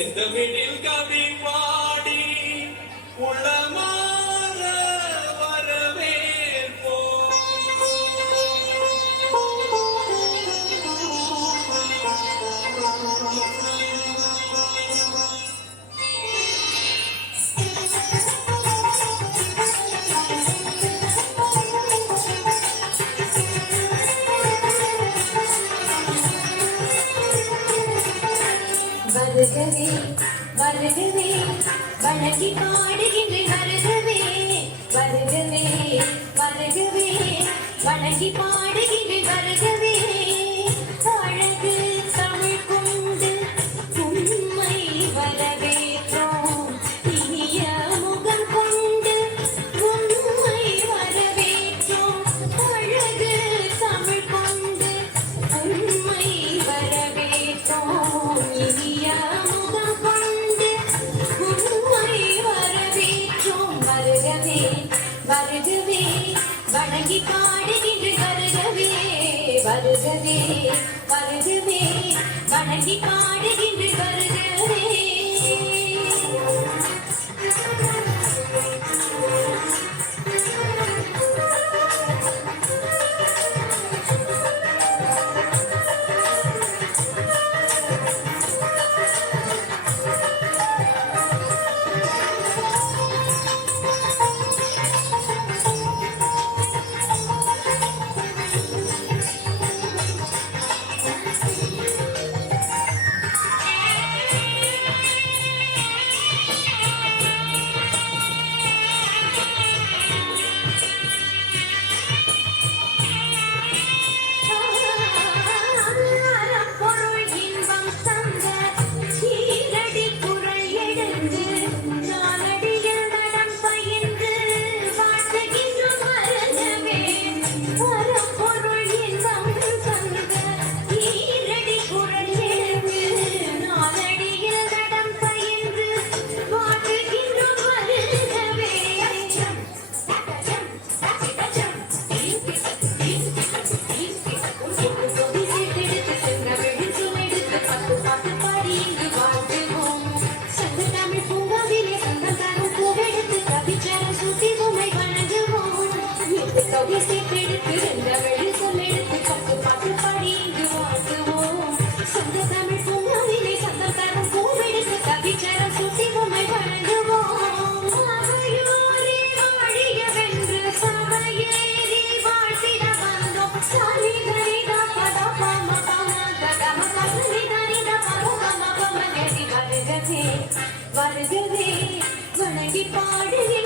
செந்தமிழில் கவி பாடி உளமாற வரவேற்போம். வருகவே வருகவே வணங்கி பாடுகின்ற வருகவே வருகவே வருகவே வணங்கி பாடுகின்ற வருகவே அழகு தமிழ் கொண்டு உண்மை வரவேற்றோம் இனிய முகம் கொண்டு உண்மை வரவேற்றோம் அழகு தமிழ் கொண்டு உண்மை வரவேற்றோம் இனிய முகம் கொண்டு உண்மை வரவேற்றோம் வருகவே வருகவே வணங்கி பாடுகின்ற வருகவே வருகவே வருகவே வணங்கி பாடுகின்ற வருகவே. வருகவே வணங்கி பாடுகிறேன்.